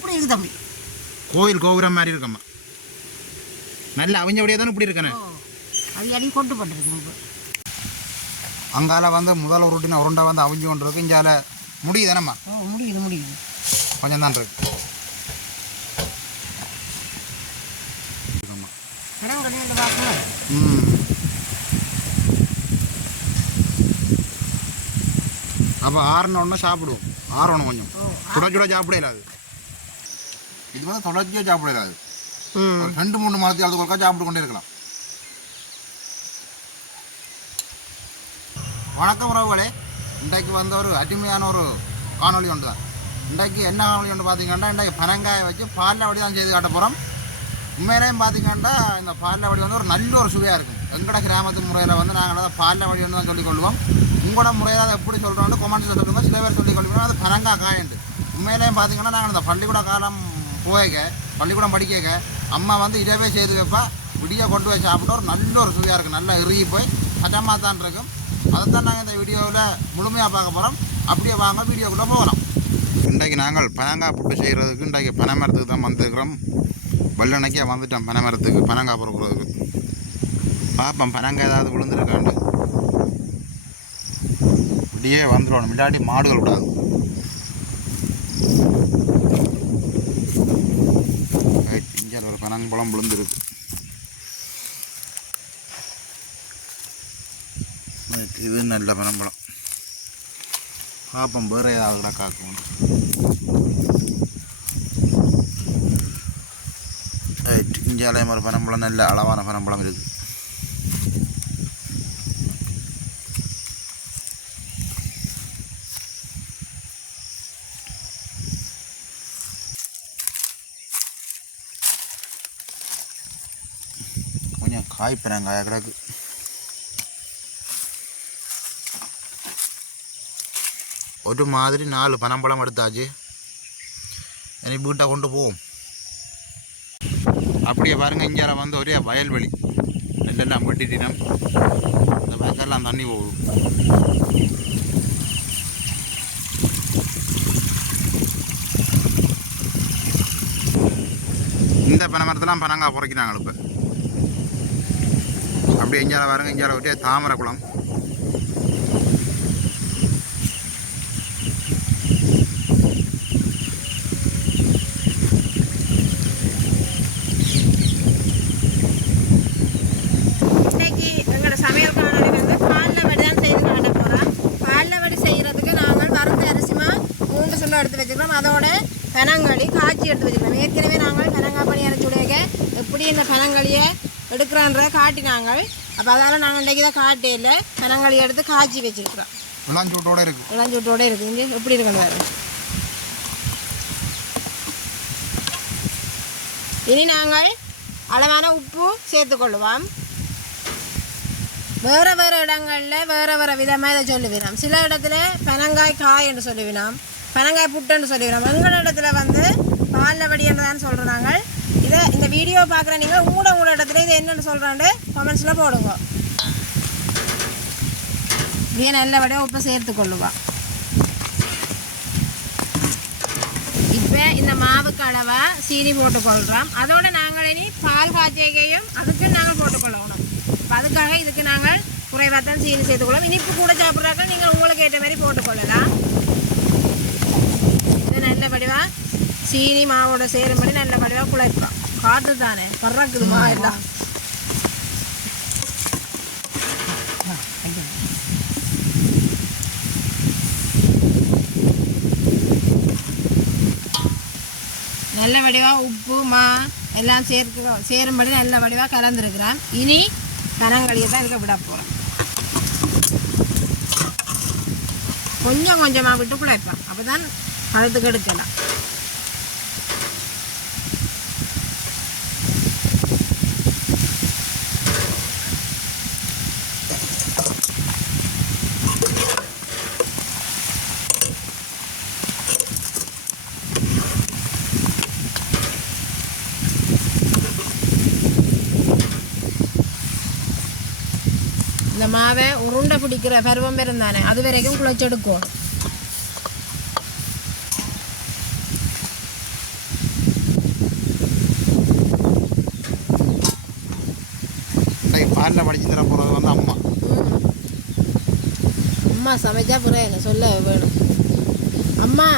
இப்படி இருக்கு தம்பி கோயில் கோபுரம் மாதிரி இருக்கம்மா. நல்ல அவிஞ்சபடியே தானே இப்படி இருக்கனே அது அடி கொண்டு இப்போ. அங்கால வந்து முதல் உருட்டின உருண்டை வந்து அவிஞ்சு கொண்டு இருக்கு இங்கால முடியுதானம்மா முடியுது முடியுது. கொஞ்சம் தான் இருக்கு. அப்போ ஆறுன உடனே சாப்பிடுவோம். ஆறணும் கொஞ்சம். சுட சுட சாப்பிடல அது இது வந்து தொடர்ச்சியாக ஒரு ரெண்டு மூணு மாதத்துக்கு அது ஒருக்கா சாப்பிட்டு கொண்டே இருக்கலாம். வணக்கம் உறவுகளே. இன்றைக்கு வந்து ஒரு அருமையான ஒரு காணொளி ஒன்று தான். இன்றைக்கு என்ன காணொளி ஒன்று பார்த்தீங்கன்னா இன்றைக்கு பனங்காயை வச்சு பாலில் வடி தான் செய்து காட்ட போகிறோம் உண்மையிலேயும் பார்த்தீங்கன்னா இந்த பாலில் வடி வந்து ஒரு நல்ல ஒரு சுவையாக இருக்கும். எங்கட கிராமத்து முறையில் வந்து நாங்கள் அதை பாலில் வடி வந்து தான் சொல்லிக் கொள்வோம். உங்களோட முறையில் அதை எப்படி சொல்கிறோம்னு கொமெண்ட்ஸில் சொல்லுங்கள் சில பேர் சொல்லிக் கொள்வோம் அது பனங்கா காயண்டு உண்மையிலேயும் பார்த்தீங்கன்னா நாங்கள் இந்த பள்ளிக்கூட காலம் போயக்க பள்ளிக்கூடம் படிக்கக்க அம்மா வந்து இதவே செய்து வைப்பா விடிய கொண்டு போய் சாப்பிட்டா ஒரு நல்ல ஒரு சுவையாக இருக்கும். நல்லா இறுகி போய் சட்டமாக தான் இருக்கும். அதைத்தான் நாங்கள் இந்த வீடியோவில் முழுமையாக பார்க்க போகிறோம் அப்படியே வாங்க வீடியோக்குள்ளே போகலாம். இன்றைக்கு நாங்கள் பனங்காய் புட்டு செய்கிறதுக்கு இன்றைக்கு பனை மரத்துக்கு தான் வந்திருக்கிறோம். வல்லணைக்கே வந்துட்டோம் பனை மரத்துக்கு பனங்காய் பொறுக்கிறதுக்கு. பார்ப்போம் பனங்காய் ஏதாவது விழுந்துருக்காண்டு. இப்படியே வந்துடணும் இல்லாட்டி மாடுகள் விடாது ரைட், இங்கே ஒரு பனம்பழம் விழுந்துருக்கு இது நல்ல பனம்பழம். பார்ப்போம் வேறு ஏதாவது காக்கும் ரைட் மாதிரி ஒரு பனம்பழம் நல்ல அளவான பனம்பழம் இருக்குது. கொஞ்சம் காய் பனங்காய கிடக்கு. ஒரு மாதிரி நாலு பனம்பழம் எடுத்தாச்சு. இனி வீட்டை கொண்டு போவோம். அப்படியே பாருங்கள் இஞ்சால வந்து ஒரே வயல்வெளி. நெல்லெல்லாம் வெட்டிட்டினம் இந்த பக்கெல்லாம் தண்ணி போகுது. இந்த பனை மரத்தெல்லாம் பனங்காய் புரைக்கிறாங்க இப்போ. அப்படியே இஞ்சால பாருங்க இஞ்சால ஒரே தாமரை குளம். பாலில் வடி நாங்கள் எடுத்து வச்சுக்கிறோம். அதோட பனங்களி காய்ச்சி எடுத்து வச்சுக்கிறோம். ஏற்கனவே நாங்கள் பனங்காய் பனி அரைச்சி எப்படி இந்த பனங்களியை எடுக்கிறோன்றதை காட்டினாங்கள். அப்போ அதனால் நாங்கள் இன்றைக்கி தான் காட்டையில் பனங்களி எடுத்து காய்ச்சி வச்சுருக்கிறோம். விளாஞ்சூட்டோட இருக்கு. இளஞ்சூட்டோடு இருக்குது இங்கே எப்படி இருக்கணும் வேறு இனி நாங்கள் அளவான உப்பு சேர்த்துக்கொள்ளுவோம் வேறு வேறு இடங்களில் வேறு வேறு விதமாக இதை சொல்லுவினோம். சில இடத்துல பனங்காய் காய் என்று சொல்லுவினோம். பனங்காய் புட்டுன்னு சொல்லுவினோம். எங்கள் இடத்துல வந்து பாலில் வடி என்று தான் நாங்கள் இதை இந்த வீடியோ பார்க்குற நீங்கள் உங்களோட உங்களோட இடத்துல இது என்னென்னு சொல்கிறாண்டு கமெண்ட்ஸில் போடுங்க. இப்படியே நல்லபடியாக உப்பை சேர்த்து கொள்ளுவோம் இப்போ இந்த மாவுக்கு அளவா சீனி போட்டுக்கொள்கிறோம் அதோட நாங்கள் இனி பால் காய்ச்சியையும் அதுக்கு நாங்கள் போட்டுக்கொள்ளணும் அப்ப அதுக்காக இதுக்கு நாங்கள் குறைவாக தான் சீனி சேர்த்துக்கொள்ளும் இனிப்பு கூட சாப்பிட்றாக்க நீங்கள் உங்களுக்கு ஏற்ற மாதிரி போட்டுக்கொள்ளலாம் இது நல்லபடியாக சீனி மாவோட சேரும்படி நல்லபடியாக குழைப்போம். காற்று தானே? பறக்குது மா எல்லாம் நல்ல வடிவாக உப்பு மா எல்லாம் சேர்க்க சேரும்படி நல்ல வடிவாக கலந்துருக்கிறேன். இனி பனங்களியை தான் இருக்க விட போகிறேன் கொஞ்சம் கொஞ்சமாக விட்டு குழைப்பேன். அப்போ தான் பழத்துக்கு எடுக்கலாம். அவன் உருண்டை பிடிக்கிற பருவம் இருந்தானே அது வரைக்கும் குழைச்செடுக்கும் பாலில் படிச்சு தர போகிறது வந்து அம்மா அம்மா சமைச்சா பிறகு சொல்ல வேணும் அம்மா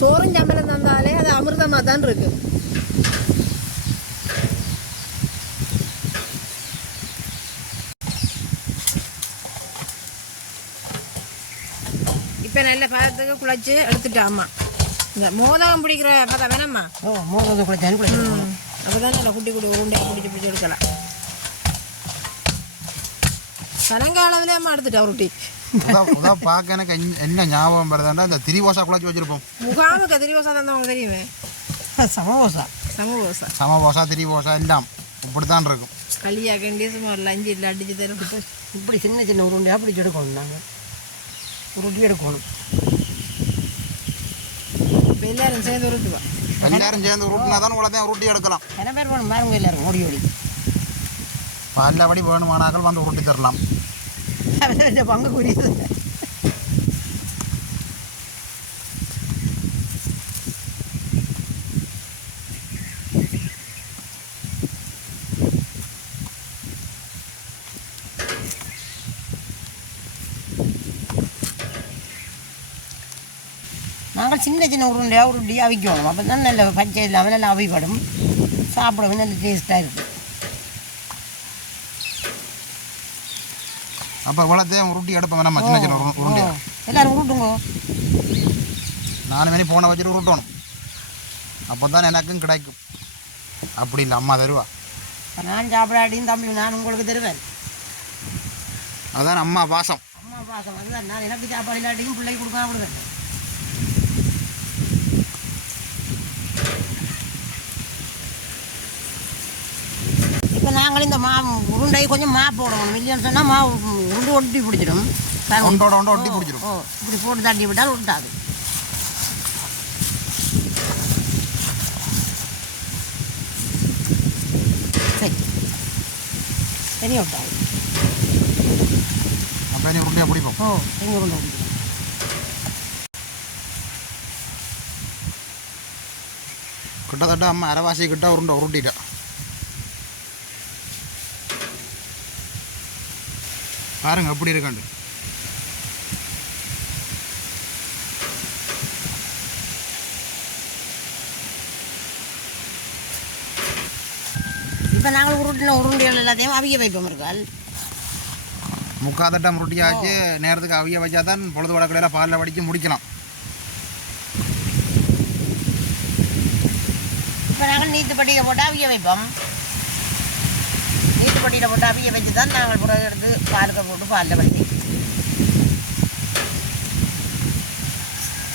சோறும் சம்பளம் தந்தாலே அது அமிர்தமாக தான் இருக்குது நல்ல பதத்துக்கு குழச்சி எடுத்துட்டா அம்மா. இந்த மோதகம் பிடிக்கிற பதம் வேணாம்மா? ஓ மூணு குளிச்சான்னு குளிச்சு அப்போ தான் நல்ல குட்டி குட்டி உருண்டையாக பிடிச்சி பிடிச்சி எடுக்கலாம். பனங்காலவிலே அம்மா எடுத்துட்டா ரொட்டி பார்க்க எனக்கு என்ன- என்ன ஞாபகம் வருதுன்னா இந்த திரிவோசா குழச்சி வச்சுருப்போம். முகாம கதிரிவாசா தந்தவங்க தெரியுமே? சமோசா. சமூகோசா சமபோசா திரிவோசா எல்லாம் இப்படித்தான் இருக்கும். களியா கண்டி சும்மா லஞ்சு இல்லை அடிச்சு தரும் இப்படி சின்ன சின்ன உருண்டையாக பிடிச்சி எடுக்கணும் நாங்கள் எடுக்கணும் இப்போ எல்லாரும் சேர்ந்து உருட்டுவா எல்லாரும் சேர்ந்து உருட்டினா தான் உலகத்தையும் உருட்டி எடுக்கலாம் சில பேர் வேணும் பாருங்க எல்லாரும் ஓடி ஓடி பாலில் வடி வேணுமானாக்கள் வந்து உருட்டி தரலாம் பங்கு குறியுது நாங்கள் சின்ன சின்ன உருண்டையாக உருண்டி அவிக்கணும் அப்போ தான் நல்ல பச்சை இல்லாமல் நல்லா அவிப்படும் சாப்பிடவும் நல்ல டேஸ்ட்டாக இருக்குது அப்போ உலகத்தையும் உருட்டி எடுப்போம். நம்ம சின்ன சின்ன உரு- உருண்டி எல்லாரும் உருட்டுங்க? நாலு மணி போனை வச்சுட்டு உருட்டணும். அப்போ தான் எனக்கும் கிடைக்கும். அப்படி இல்லை அம்மா தருவா. நான் சாப்பிடாட்டியும் தம்பி நான் உங்களுக்கு தருவேன். அதான் அம்மா பாசம். அம்மா பாசம். அதுதான் நான் எனக்கு சாப்பாடு இல்லாட்டியும் பிள்ளைக்கு கொடுக்காம விடுவேன். இப்போ நாங்கள் இந்த மா உருண்டை கொஞ்சம் மா போடணும். இல்லைன்னு சொன்னால் மா உருண்டு ஒட்டி பிடிச்சிடும். ஒன்றோட ஒன்று ஒட்டி பிடிச்சிடும். ஓ இப்படி போட்டு தட்டி விட்டால் உருட்டாது சரி. சரி விட்டாது அப்போ நீ உருண்டையாக பிடிப்போம். ஓ எங்கே கொண்டு வந்து கிட்டத்தட்ட அம்மா அரைவாசி கிட்ட உருண்டை உருட்டிட்டா பாருங்க எப்படி இருக்காண்டு இப்போ நாங்கள் உருட்டின உருண்டைகள் எல்லாத்தையும் அவிய வைப்போம் இருக்கால் முக்காதட்டம் உருட்டியாச்சு நேரத்துக்கு அவிய வச்சா தான் பொழுது வடக்கடையில் பாலில் வடித்து முடிக்கலாம். இப்போ நாங்கள் நீத்துப்பட்டியில் போட்டு அவிய வைப்போம். நீத்துப்பட்டியில் போட்டு அவிய வச்சு தான் நாங்கள் புறம் எடுத்து பாலுக்க போட்டு பாலில் வடித்து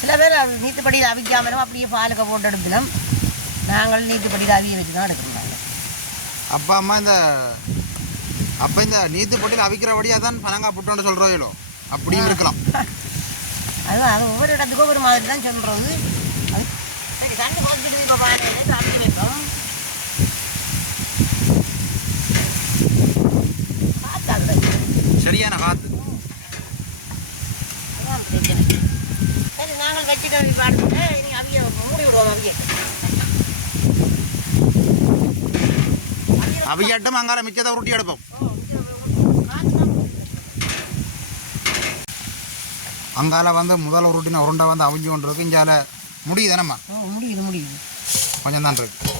சில பேர் அது நீத்துப்பட்டியில் அவிக்காமலும் அப்படியே பாலுக்க போட்டு எடுப்பினோம் நாங்கள் நீத்துப்பட்டியில் அவிய வச்சு தான் எடுக்கிறோம். அப்பா அம்மா இந்த அப்போ இந்த நீத்து பொட்டியில் அவிக்கிறபடியாக தான் பனங்காய் புட்டோன்னு சொல்கிறோங்களோ அப்படியும் இருக்கலாம். அதுதான் அது ஒவ்வொரு இடத்துக்கும் ஒரு மாதிரி தான் சொல்கிறது அது சரி தண்ணி கொஞ்சம் இப்போ பாலையில் அவிய வைப்போம் பார்த்தாங்க சரியான காற்று அதான் பிரச்சனை. சரி வச்சுட்டு பாடுங்க அவிய மூடி விடுவோம் அவிய அவியட்டும் அங்கால மிச்சத்தை உருட்டி எடுப்போம் அங்கால வந்து முதல் உருட்டின உருண்டை வந்து அவிஞ்சு கொண்டு இருக்கு இங்கால முடியுது நம்ம முடியுது முடியுது கொஞ்சம் தான் இருக்கு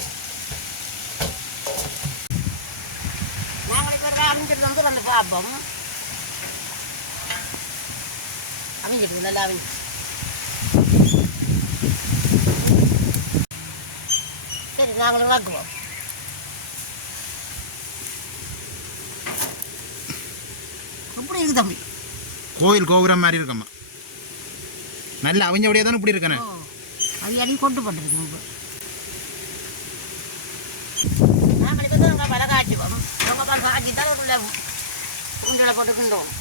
அவிஞ்சிட்டு வந்து வந்து பார்ப்போம் அவிஞ்சிட்டு நல்லா அவிஞ்சு சரி நாங்களும் வாக்குவோம் எப்படி இருக்கு தம்பி. கோயில் கோபுரம் மாதிரி இருக்கம்மா. நல்ல அவிஞ்சபடியாக தானே இப்படி இருக்கனே? அது அடி கொண்டு போட்டுருக்கு இப்போ. நாங்கள் இப்போ தான் பல காய்ச்சுவோம். நம்ம பல காய்ச்சி தான் உள்ள உருண்டை போட்டு கிண்டுவோம்.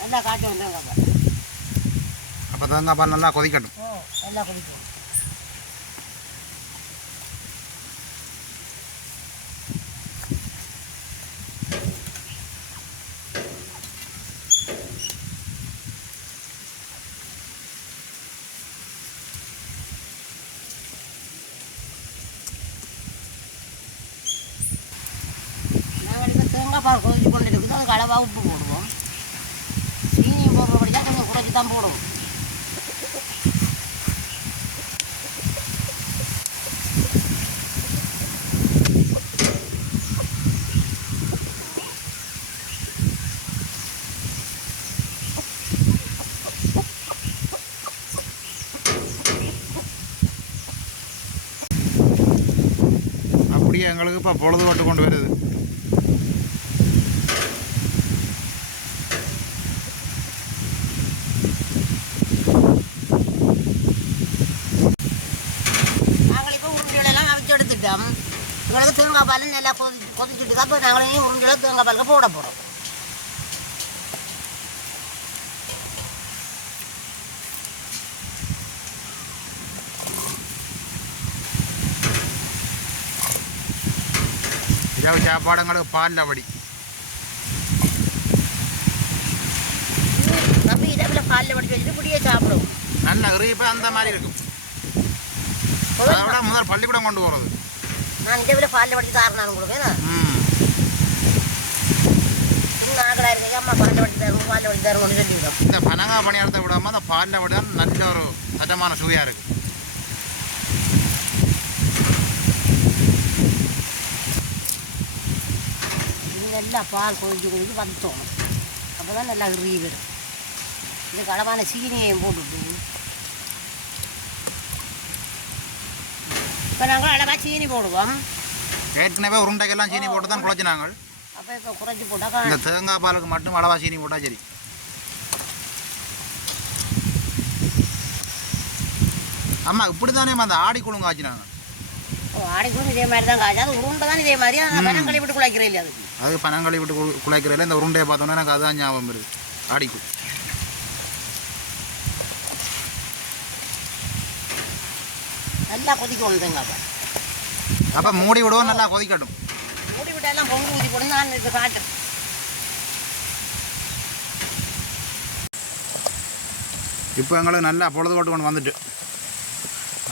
நல்லா காய்ச்சி வந்துருங்க அப்போ அப்போ நல்லா கொதிக்கட்டும். நல்லா குடிக்கும் அளவாக உப்பு போடுவோம் சீனி போடுறபடி தான் கொஞ்சம் குறைச்சி தான் போடுவோம் அப்படியே எங்களுக்கு இப்போ பொழுதுபட்டு கொண்டு வருது நாங்கள் இப்போ உருண்டைகளெல்லாம் அவிச்சு எடுத்துட்டோம் உங்களுக்கு தேங்காய் பால் நல்லா கொதி கொதிச்சுட்டு தான் இப்போ நாங்களும் உருண்டையில தேங்காய் பாலுக்கு போட போகிறோம் இரவு சாப்பாடு எங்களுக்கு பாலில் படி நம்ம இரவில் பாலில் வடிச்சு வச்சுட்டு புடியே சாப்பிடுவோம் நல்ல இறைப்பு அந்த மாதிரி இருக்கும் அதை விட முதல் பள்ளிக்கூடம் கொண்டு போகிறது நான் இரவில் பாலில் வடிச்சு தாரணம் கொடுப்பேன் ம். இன்னும் ஆகலாக இருக்கு அம்மா பாலில் வடிச்சு தருவோம் பாலில் வடிச்சு தருவோம்னு சொல்லிவிடும் இந்த பனங்காய் பணியாரத்தை விடாமல் அந்த பாலில் விட நல்ல ஒரு சட்டமான சுவையாக இருக்குது இது நல்லா பால் கொதிச்சு கொதிச்சு வந்தோம். அப்போ தான் நல்லா இறுகி வரும். இதுக்கு அளவான சீனியையும் இப்போ நாங்கள் அளவாக சீனி போடுவோம். ஏற்கனவே உருண்டைக்கெல்லாம் சீனி போட்டு தான் குழச்சினாங்க. அப்போ இப்போ குறைச்சி போட்டால் இந்த தேங்காய் பாலுக்கு மட்டும் அளவா சீனி போட்டால் சரி. அம்மா இப்படி தானே அந்த ஆடி குழுங்க ஆச்சுனாங்க ஆடிக்கும் இதே மாதிரி தான் காய்ச்சி. அது உருண்டை தான் இதே மாதிரி. பணம் கழுவி விட்டு குழைக்கிறேன் இல்லை அதுக்கு. அது பனங்களி விட்டு கு- குழைக்கிறதுல இந்த உருண்டையை பார்த்தோன்னா எனக்கு அதுதான் ஞாபகம் வருது. ஆடிக்கு நல்லா கொதிக்கணும் தேங்காய். அப்போ மூடி விடுவோம் நல்லா கொதிக்கட்டும். மூடி விட்டாலாம் பொங்கு ஊதி போட்டு நான் இது காட்டுறேன். இப்போ எங்களுக்கு நல்லா பொழுதுபட்டு கொண்டு வந்துட்டு.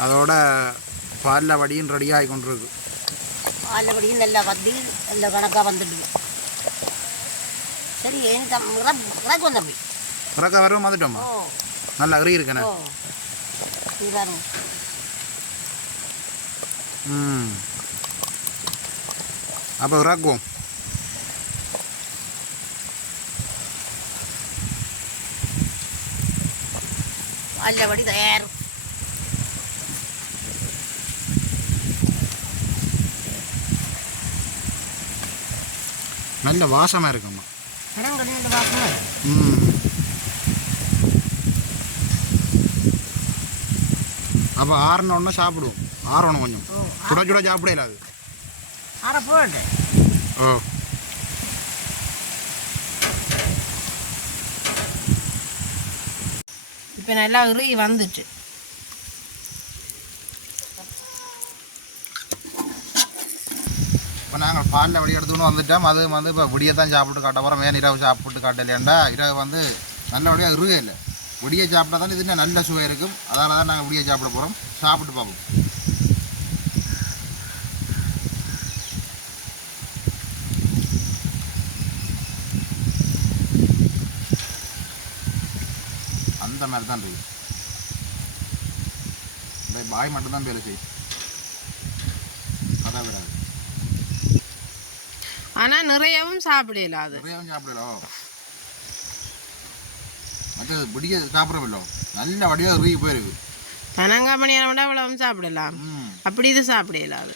அதோட பாலில் வடியும் ரெடி ஆகி கொண்டு இருக்கு பாலபடியும் நல்லா வத்தி நல்ல கணக்காக வந்துட்டு. சரி இறக்கும் தம்பி. பிறக்க வரும் வந்துட்டோம்மா நல்லா பாருங்க ம் அப்போ இறக்குவோம் பாலபடி தயார் நல்ல வாசமாக இருக்கும்மா இடம் கடினட்டு பார்க்கணும் ம் அப்போ ஆறுன உடனே சாப்பிடுவோம் ஆறணும் கொஞ்சம் சுட சுட சாப்பிடல அது. அரை போட்டு இப்போ நல்லா இறுகி வந்துட்டு. இப்போ நாங்கள் பாலில் வடி எடுத்துன்னு வந்துட்டோம். அது வந்து இப்போ விடிய தான் சாப்பிட்டு காட்ட போகிறோம் வேன் இரவு சாப்பிட்டு காட்டலையாண்டா. இரவு வந்து நல்லபடியாக இருக இல்லை. விடிய சாப்பிட்டா தான் இது நல்ல சுவை இருக்கும். அதனால தான் நாங்கள் விடிய சாப்பிட போகிறோம் சாப்பிட்டு பார்ப்போம். அந்த மாதிரி தான் இருக்கு இந்த பாய் மட்டும்தான் வேலை செய்யும். அதை விடாது. ஆனால் நிறையவும் சாப்பிடல அது. நிறையாவும் சாப்பிடலாம் மற்ற விடிய சாப்பிடவில்லோ. நல்ல வடிவாக இறுகி போயிருக்கு. பனங்காய் மணியாரம் விட அவ்வளவும் சாப்பிடலாம் அப்படி இது சாப்பிடல அது.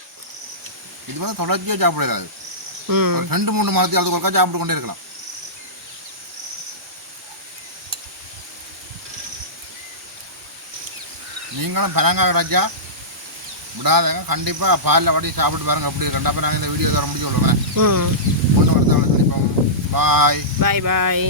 இது வந்து தொடர்ச்சியாக சாப்பிடலாது ரெண்டு மூணு மாதத்துக்கு அதுக்கு ஒருக்கா சாப்பிட்டு கொண்டே இருக்கலாம். நீங்களும் பனங்காய் கிடைச்சா விடாதங்க கண்டிப்பாக பாலில் வடி சாப்பிட்டு பாருங்க அப்படி கண்டிப்பாக நாங்கள் இந்த வீடியோ தர முடிச்சு சொல்லுவேன் ம். கொண்டு சந்திப்போம் பாய் பாய் பாய்